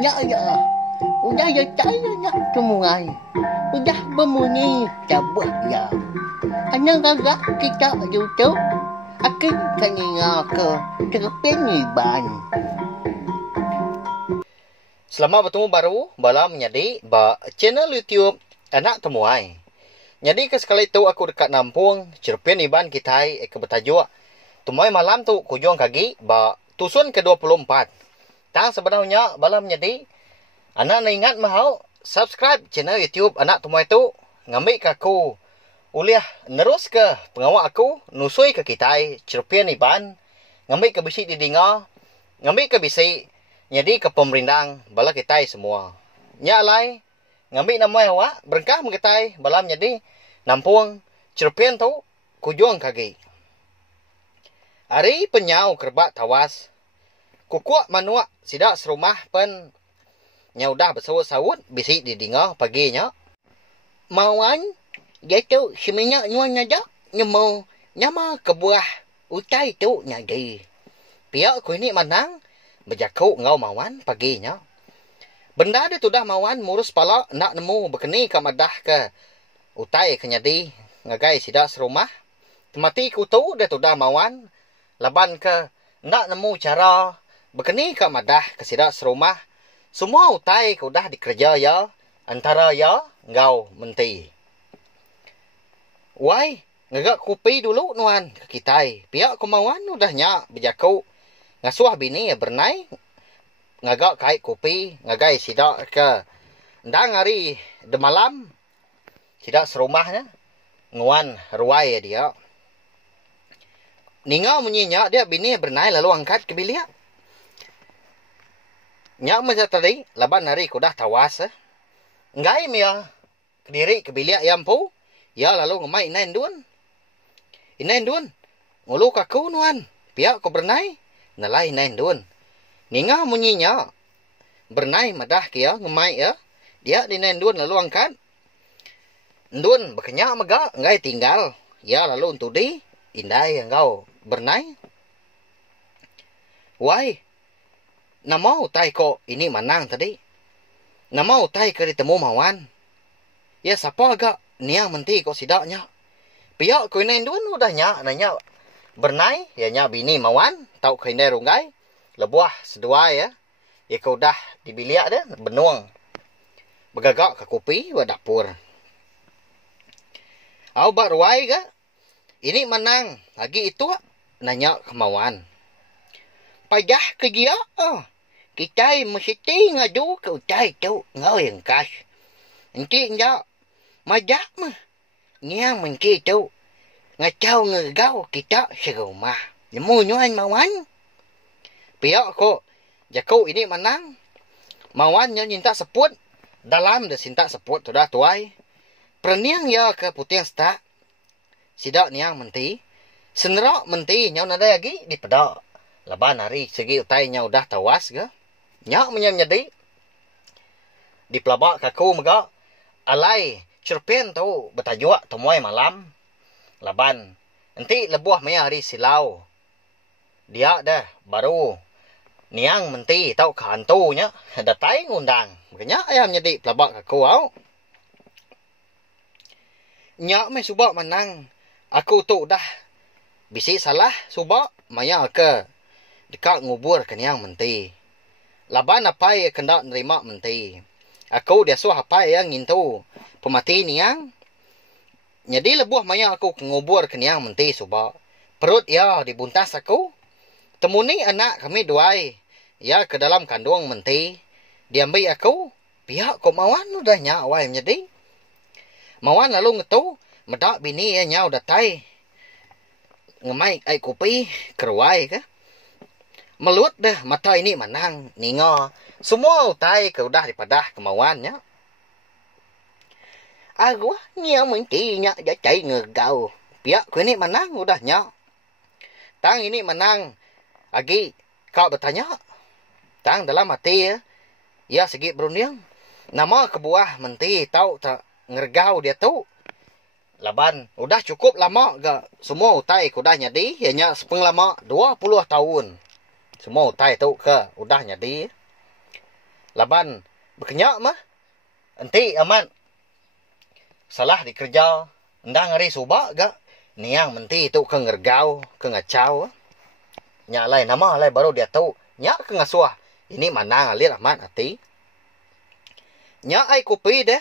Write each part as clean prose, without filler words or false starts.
Ya. Udah ya saya nak semua. Udah berbunyi cabut ya. Hanya agak kita YouTube akan tanya ke Cerpen Iban. Selamat bertemu baru bala menjadi channel YouTube Anak Temuai. Jadi sekali itu aku dekat Nampung Cerpen Iban kita ke bertajuk Temuai malam tu kujung kaki tusun ke-24. Tang sebenarnya bala menjadi anak nak ingat mahal subscribe channel YouTube Anak Temuai tu ngambil ke aku uliah nerus ke pengawal aku nusui ke kita Cerpen Iban ngambil ke bisi didengar ngambil ke bisi jadi ke pemerintah bala kita semua nyalai ngambil nama awak berkah mengetai bala menjadi Nampung Cerpen tu kujung kaki hari penyau kerbat tawas kukuak manuak sidak serumah pen nyaudah bersawut-sawut bisi didengar paginya mawan dia tu seminyak nyuan aja nyemo nyama kebuah utai tu nyadi pihak ku ini menang berjakuk ngau mawan paginya benda dia tu dah mawan murus pala nak nemu berkeni ke madah ke utai ke nyadi ngagai sidak serumah temati ku tu dia tu dah mawan laban ke nak nemu cara berkeni ke madah ke sidak serumah semua utai ku dah dikerja ya antara ya ngau menti wai ngagak kopi dulu nuan ke kitai pihak kemauan udah nyak berjakuk ngasuh bini ya bernai ngagak kai kopi ngagai sidak ke ndang hari de malam sidak serumahnya nguan ruai dia ningau menyinya dia bini bernai lalu angkat ke bilik nyak macam tadi laban hari ku dah tawas ngai mia kediri ke bilik yampu ya lalu ngemai inain dun ngulu kaku nuan pihak ku bernai nalai inain dun ninga munyinya bernai madah kia ngemai ya dia dinain dun lalu angkat dun bekenya mega ngai tinggal ya lalu untuk di indai engkau bernai wai nama utai ko ini manang tadi nama utai ke ditemu mawan ya siapa agak niang menti kok sidaknya pihak ku inain dun udah nyak nanya bernai ya nyak bini mawan tau ke indai runggai lebuah sedua ya kau dah di bilik dia benuang begagak ke kopi wa dapur au bak ruai ke ini menang lagi itu nanya kemauan payah ke dia kita mesti ngadu ke utai tu ngau yang kas nanti ndak majak mah niang menti tu ngacau ngegau kita serumah nemu nyuan mawan pihak kok jakau ini menang mawan yang cinta seput dalam de cinta seput sudah tuai perniang ya ke putih sta sidak niang menti senerak menti nyau nada lagi di pedak laban hari segi utai nyau dah tawas ke nyak menyedi di pelabak kaku mega alai cerpen tu bertajuk Temuai Malam laban nanti lebuah maya hari silau dia dah baru niang menti tau kantunya datai ngundang makanya ayam jadi pelabak aku nyak me subak menang aku tu dah bisi salah subak maya ke dekat ngubur ke niang menti laban apa yang kendak nerima menti aku dia suah apa yang ngintu pemati niang jadi lebuah maya aku ngubur ke niang menti subak perut ya dibuntas aku temuni anak kami duai ya ke dalam kandung menti diambil aku pihak kok mawan udah nyak wai menjadi mawan lalu ngetu medak bini ya nyau datai ngemai ai kopi keruai ke melut dah mata ini menang ninga semua utai ke udah dipadah kemauannya aku niang menti nyak jacai ngegau pihak ku ini menang udah nyak tang ini menang lagi kau bertanya tang dalam hati ya segi berunding nama kebuah menti tahu tak ngergau dia tu laban udah cukup lama gak semua utai ku dah nyadi hanya sepeng lama 20 tahun semua utai tu ke udah nyadi Laban berkenyak mah. Enti aman. Salah di kerja. Endang ngari subak gak. Niang menti itu ke ngergau, ke ngacau. Nyak lain nama lain baru dia tahu. Nyak ke ngasuah. Ini mana ngalir aman hati. Nyak ai kopi deh.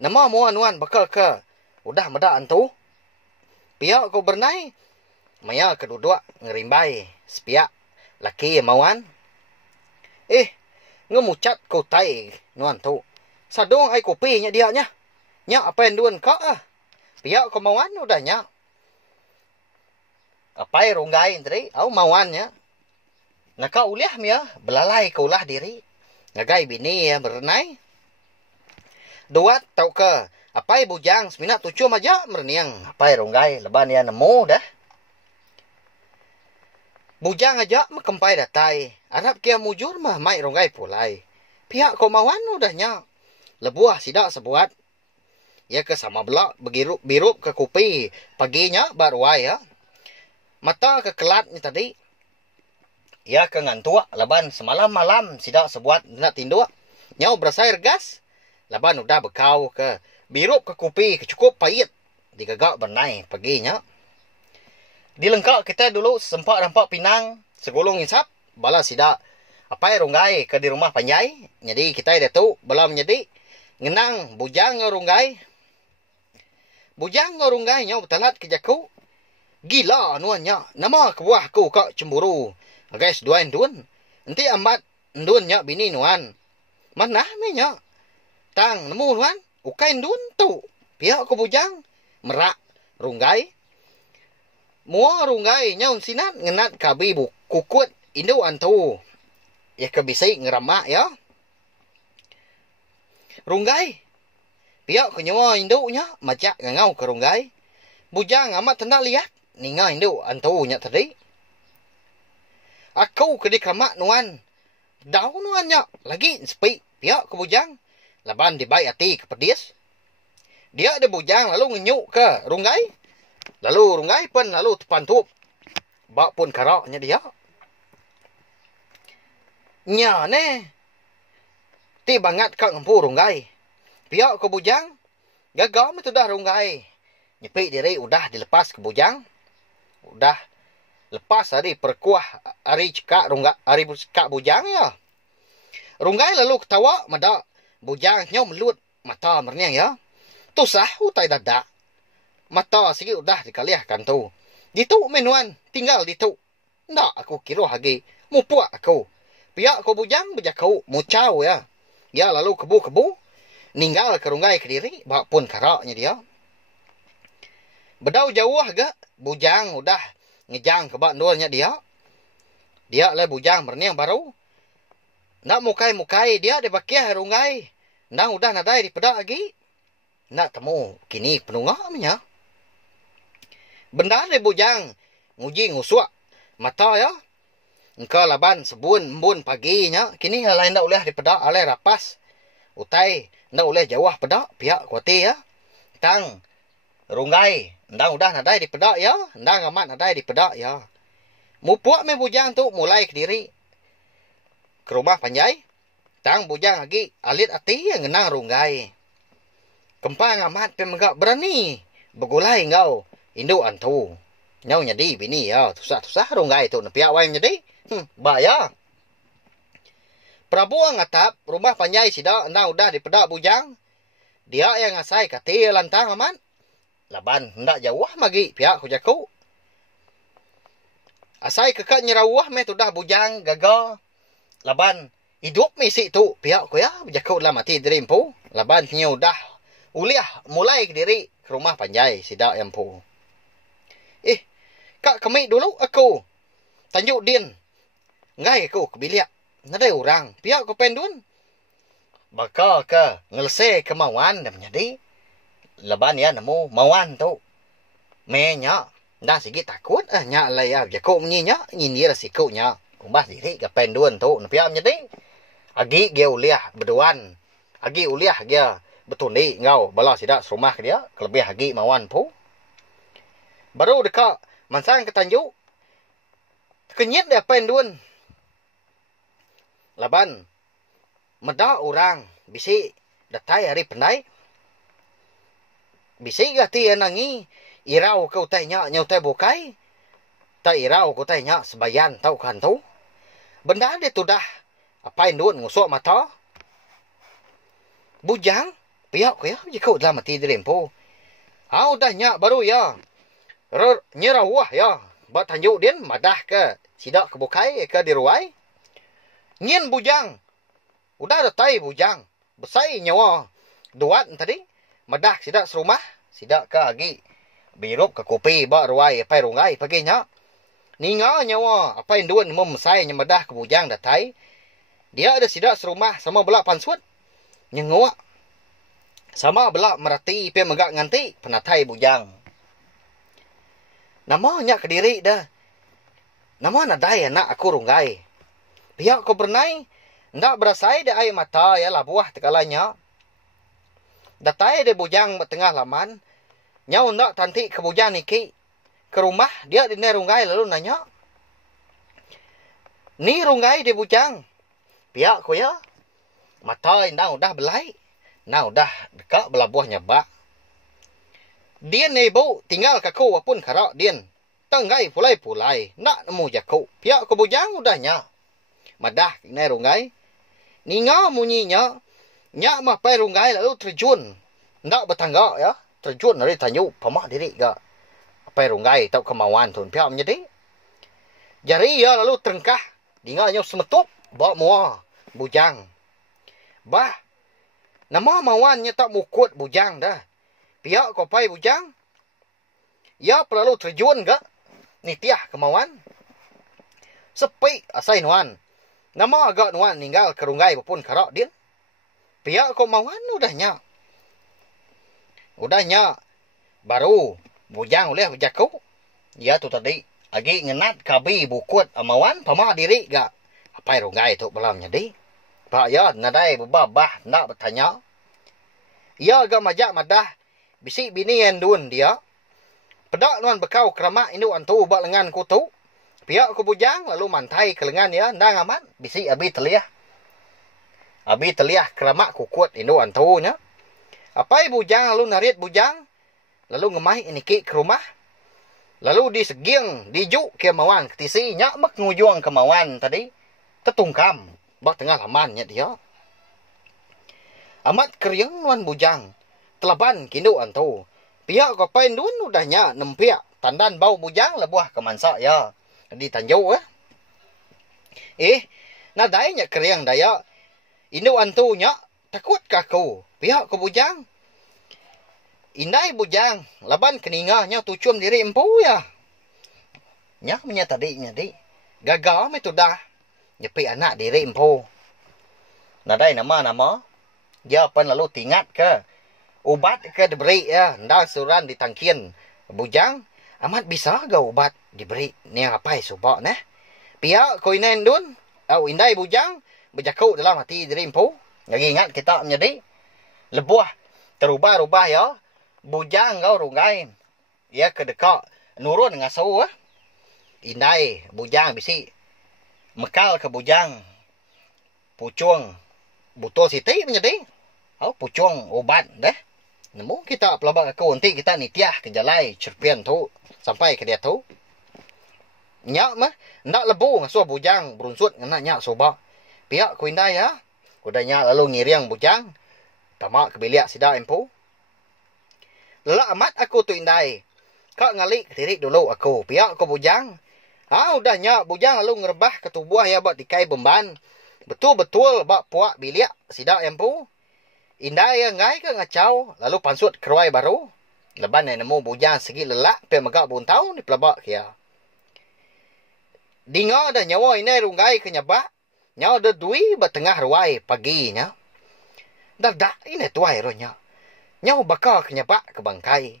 Nama muan-muan bakal ke. Udah meda antu. Pihak ko bernai. Maya kedua ngerimbai. Sepiak. Laki mauan. Ngemucat ko tay. Nuan tu. Sadong ai kopi nya dia nya. Nyak apa yang duan kak ah. Pihak ko mauan udah nyak. Apa yang runggain tadi. Au mauannya. Naka uliah ya. Belalai ke ulah diri. Ngagai bini ya berenai. Duat tau ke. Apa yang bujang. Semina tujuh maja mereniang. Apa yang runggai. Leban ya nemu dah. Bujang aja mekempai datai. Arab kia mujur mah mai runggai pulai. Pihak ko mawan udah nyak. Lebuah sidak sebuat. Ya ke sama belak. Birup ke kupi. Paginya baruai ya. Mata ke kelatnya tadi. Ya ke ngantua. Laban semalam-malam sidak sebuat nak tinduk. Nyau berasair gas. Laban udah bekau ke. Birup ke kupi. Kecukup pahit. Digagak bernai paginya. Dilengkak kita dulu sempat nampak pinang. Segulung insap. Bala sidak. Apa yang runggai ke di rumah panjai. Jadi kita ada tu. Belum jadi. Ngenang bujang ngerunggai. Bujang ngerunggai nyau betalat ke jaku. Gila nuannya. Nama kebuah ku kak cemburu. Guys, duain duan. Nanti amat duannya bini nuan. Mana menya? Tang nemu nuan. Ukain duan tu. Pihak ku bujang. Merak. Runggai. Mua runggai nyaun sinat. Ngenat kabi bu. Kukut. Indu antu. Ya kebisik ngeramak ya. Runggai. Pihak ku nyawa indunya. Macak ngangau ke runggai. Bujang amat tendak lihat. Ninga indu antunya tadi. Aku ke di keramak nuan. Daun nuannya. Lagi sepi. Pihak ke bujang. Laban dibaik hati ke pedis. Dia ada bujang lalu ngenyuk ke runggai. Lalu runggai pun lalu tepantup. Bak pun karaknya dia. Nya ne. Ti bangat kak ngempu runggai. Pihak ke bujang. Gagal itu dah runggai. Nyepik diri udah dilepas ke bujang. Udah lepas hari perkuah hari cekak runggai hari cekak bujang ya. Runggai lalu ketawa mada bujang nyau melut mata merniang ya. Tu sah utai dadak. Mata sikit udah dikaliahkan tu. Ditu menuan tinggal ditu. Ndak aku kira lagi mupuak aku. Pihak ko bujang bejakau mucau ya. Ya lalu kebu-kebu ninggal ke runggai ke diri bak pun karaknya dia. Bedau jauh agak. Bujang udah ngejang ke bak nuannya dia. Dia lah bujang berniang baru. Nak mukai-mukai dia dipakai runggai. Nang udah nadai di pedak lagi. Nak temu kini penungahnya. Benda ni bujang. Nguji ngusuak. Mata ya. Engkau laban sebun paginya. Kini lain tak boleh di pedak alai rapas. Utai. Tak boleh jauh pedak. Pihak kuati ya. Tang. Runggai. Ndang udah nadai di pedak ya. Ndang amat nadai di pedak ya. Mupuak me bujang tu mulai ke diri. Ke rumah panjai. Tang bujang lagi alit hati yang ngenang runggai. Kempang amat pemegak berani. Begulai engkau. Indu antu. Nyau nyadi bini ya. Tusah-tusah runggai tu. Nepiak wayang nyadi. Bahaya. Prabu ngatap rumah panjai sida. Ndang udah di pedak bujang. Dia yang ngasai kati lantang amat. Laban hendak jauh magi pihak ku jaku. Asai kekak nyerawah me tu dah bujang gagal. Laban hidup misi tu pihak ku ya jaku lah mati diri empu. Laban nyu dah uliah mulai ke diri ke rumah panjai sidak empu. Kak kami dulu aku. Tanjuk din. Ngai aku ke biliak. Nadai orang pihak ku pendun. Bakal ke ngelese kemauan dan menjadi. Laban ya nemu mawan tu. Menya. Dah sikit takut. Nya lah ya. Jaku menyinya. Ini resiko nya. Kumbah diri ke penduan tu. Napiak menjadi. Agi dia uliah berduan. Agi uliah dia betundi ngau. Bala sidak serumah dia. Kelebih agi mawan pu. Baru dekat. Mansang ke tanjuk. Kenyit dia penduan. Laban. Meda orang bisi datai hari pendai. Bisi gati nangi irau kau tanya nyau tai bukai. Tak irau kau tanya sebayan tau kan tu. Benda dia tu dah apa indun ngusuk mata. Bujang pihak ko ya jika dalam mati dirempo. Au dah nyak baru ya. Nyerah wah ya. Ba tanjuk din madah ke sidak ke bukai ke diruai. Nyin bujang. Udah datai bujang. Besai nyawa. Duat tadi. Madah sidak serumah. Sidak ke agi. Birup ke kopi ba ruai apa rungai pagi nyak. Ninga nyawa apa induan memesai nyamadah ke bujang datai. Dia ada sidak serumah sama belak pansut. Nyengua. Sama belak merati pe megak nganti penatai bujang. Namanya kediri dah. Nama nadai anak aku rungai. Pihak ko bernai ndak berasai de air mata ya lah buah tekalanya. Datai de bujang tengah laman. Nyau ndak tanti ke bujang niki ke rumah dia di rungai lalu nanya. Ni rungai de bujang. Pihak ko ya. Mata indang udah belai. Nah udah dekat belah buahnya bak. Dia ni bu tinggal kaku wapun karak dia. Tenggai pulai-pulai. Nak nemu jaku. Pihak ke bujang udahnya. Madah kini rungai. Ninga munyinya. Nyak mah pai rungai lalu terjun. Ndak bertangga ya. Terjun dari tanyu. Pamak diri gak. Pai rungai tau kemauan tu. Pihak menjadi. Jari ya lalu terengkah. Dinganya semetup. Bawa mua. Bujang. Bah. Nama mawannya tak mukut bujang dah. Pihak kau pai bujang. Ya perlu terjun gak? Nitiah kemauan. Sepi asai nuan. Nama agak nuan ninggal kerungai pun karak dia. Pihak kau mawan udahnya. Udahnya. Baru bujang oleh berjaku. Ya tu tadi. Agi ngenat kabi bukut amawan. Pamah diri gak? Apa rungai tu belam jadi. Pak ya nadai babah nak bertanya. Ya agak majak madah. Bisik bini yang dun dia. Pedak nuan bekau keramak induk antu bak lengan kutu. Pihak ku bujang lalu mantai ke lengan ya. Ndang aman. Bisik abi teliah. Abi teliah keramak kukut induk antunya. Apai bujang lalu narit bujang. Lalu ngemai iniki ke rumah. Lalu disegiang dijuk kemauan ketisi. Nyak mak ngujuang kemauan tadi. Tetungkam. Bak tengah lamannya dia. Amat keriang nuan bujang. Telaban kindu antu. Pihak ko pain dun udahnya nempiak. Tandan bau bujang lebuah kemansa ya. Di tanjau nadainya keriang daya. Indu antunya takut kaku. Pihak ko bujang. Indai bujang. Laban keningahnya tucum diri empu ya. Nyak punya tadinya di. Gagal itu dah. Jepi anak diri empu. Nadai nama-nama. Dia pan lalu tingat ke. Ubat ke diberi ya. Ndang suran ditangkin. Bujang. Amat bisa ke ubat diberi. Ni apa subak nah. Pihak ko inen dun. Au indai bujang. Berjaku dalam hati diri empu. Lagi ingat kita menjadi. Lebuah. Terubah-rubah ya. Bujang kau rungai. Ya kedekak. Nurun ngasuh. Indai bujang bisi. Mekal ke bujang. Pucung. Butol siti menjadi. Oh, pucung obat dah. Nemu kita pelabak aku nanti kita nitiah ke jalai cerpian tu. Sampai ke dia tu. Nyak mah. Ndak lebu ngasuh bujang. Berunsut ngena nyak sobak. Pihak ku indai ya. Kuda nyak lalu ngiriang bujang. Tamak ke biliak sidak empu. Lelak amat aku tu indai. Kak ngalik diri dulu aku. Pihak ku bujang. Udah nyak bujang lalu ngerebah ke tubuh ya bak dikai beban. Betul-betul bak puak biliak sidak empu. Indai yang ngai ke ngacau. Lalu pansut keruai baru. Leban yang nemu bujang segi lelak. Pe megak buntau ni pelabak kia. Dinga dah nyawa ini rungai ke nyabak. Nyawa dah dui bertengah ruai paginya. Dah ini tuai rohnya. Nyawa bakal ke nyabak ke bangkai.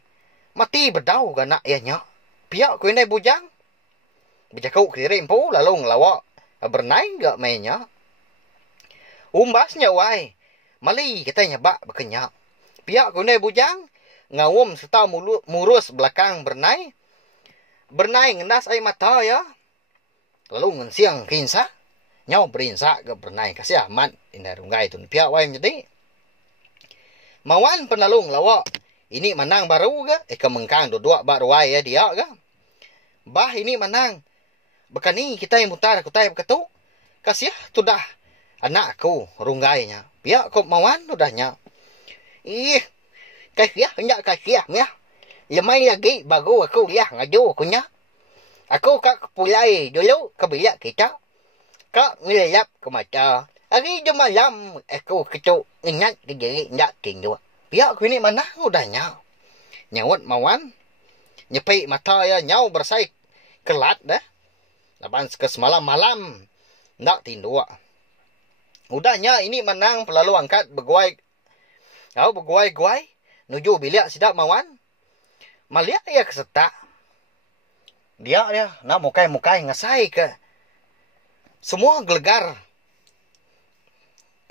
Mati berdau ke nak ya nyak. Pihak ku ini bujang. Berjakuk ke diri empu lalu ngelawak. Bernai gak mainnya. Umbasnya wai. Mali kita nyabak berkenyak. Pihak ku ini bujang. Ngawum serta murus belakang bernai. Bernai ngendas air mata ya. Lalu ngensiang kinsa. Nyau berinsa ke bernai kasih amat ina rungai tu pihak wai jadi. Mawan penalung lawak. Ini menang baru ke? Kemengkang dua bak ruai ya dia ke? Bah ini menang. Bukan ni kita yang mutar kutai beketu. Kasih tu dah anak aku runggainya. Pihak kau mawan udahnya. Ih, kasih hendak kasih ya. Lemai lagi baru aku lihat ngaju kunya. Aku kak pulai dulu ke bilik kita. Kak ngelap ke mata. Hari jam malam aku ketuk ingat ke diri nak tidur. Pihak aku ini mana udahnya. Nyawat mawan. Nyepi mata ya nyau bersai kelat dah. Lapan ke semalam malam nak tidur. Udahnya ini menang pelalu angkat berguai. Kau berguai-guai. Nuju bilik sidak mawan. Maliak ya kesetak. Dia nak mukai-mukai ngasai ke. Semua gelegar.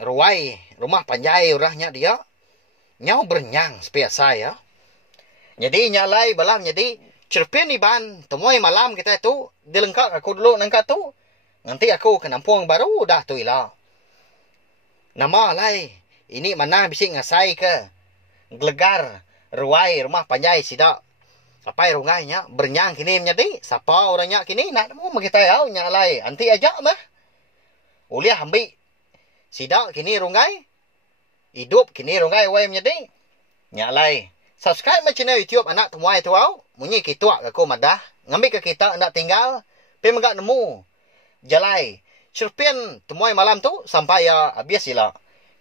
Ruai, rumah panjai urahnya dia. Nyau bernyang sepiasa ya. Jadi nyalai balam jadi cerpen iban. Temuai malam kita tu. Dilengkak aku dulu nangka tu. Nanti aku ke nampung baru dah tu ilah. Nama lai. Ini mana bisik ngasai ke. Gelegar. Ruai rumah panjai sidak. Sampai rungainya bernyang kini menjadi. Siapa orangnya kini nak mau kita tahu nyalai. Anti aja mah. Uliah ambil. Sidak kini rungai. Hidup kini rungai wai menjadi. Nyalai. Subscribe my channel YouTube anak temuai tu au. Munyi kituak aku madah. Ngambil ke kita nak tinggal. Pergi megak nemu. Jalai. Cerpen temuai malam tu sampai ya habis sila.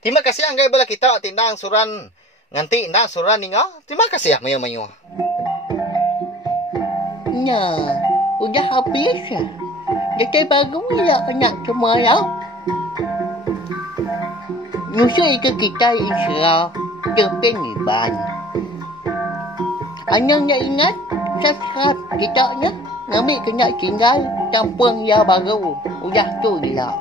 Terima kasih anggai bala kita tindang suran. Nganti indang suran ninga. Terima kasih ya mayu-mayu. Nah, udah habis ya. Jadi baru ya anak semua ya. Nyusul ke kita Isra cerpen iban. Anang nak ingat subscribe kita nya. Ngambil kena tinggal tampung ya baru. Udah tu lah.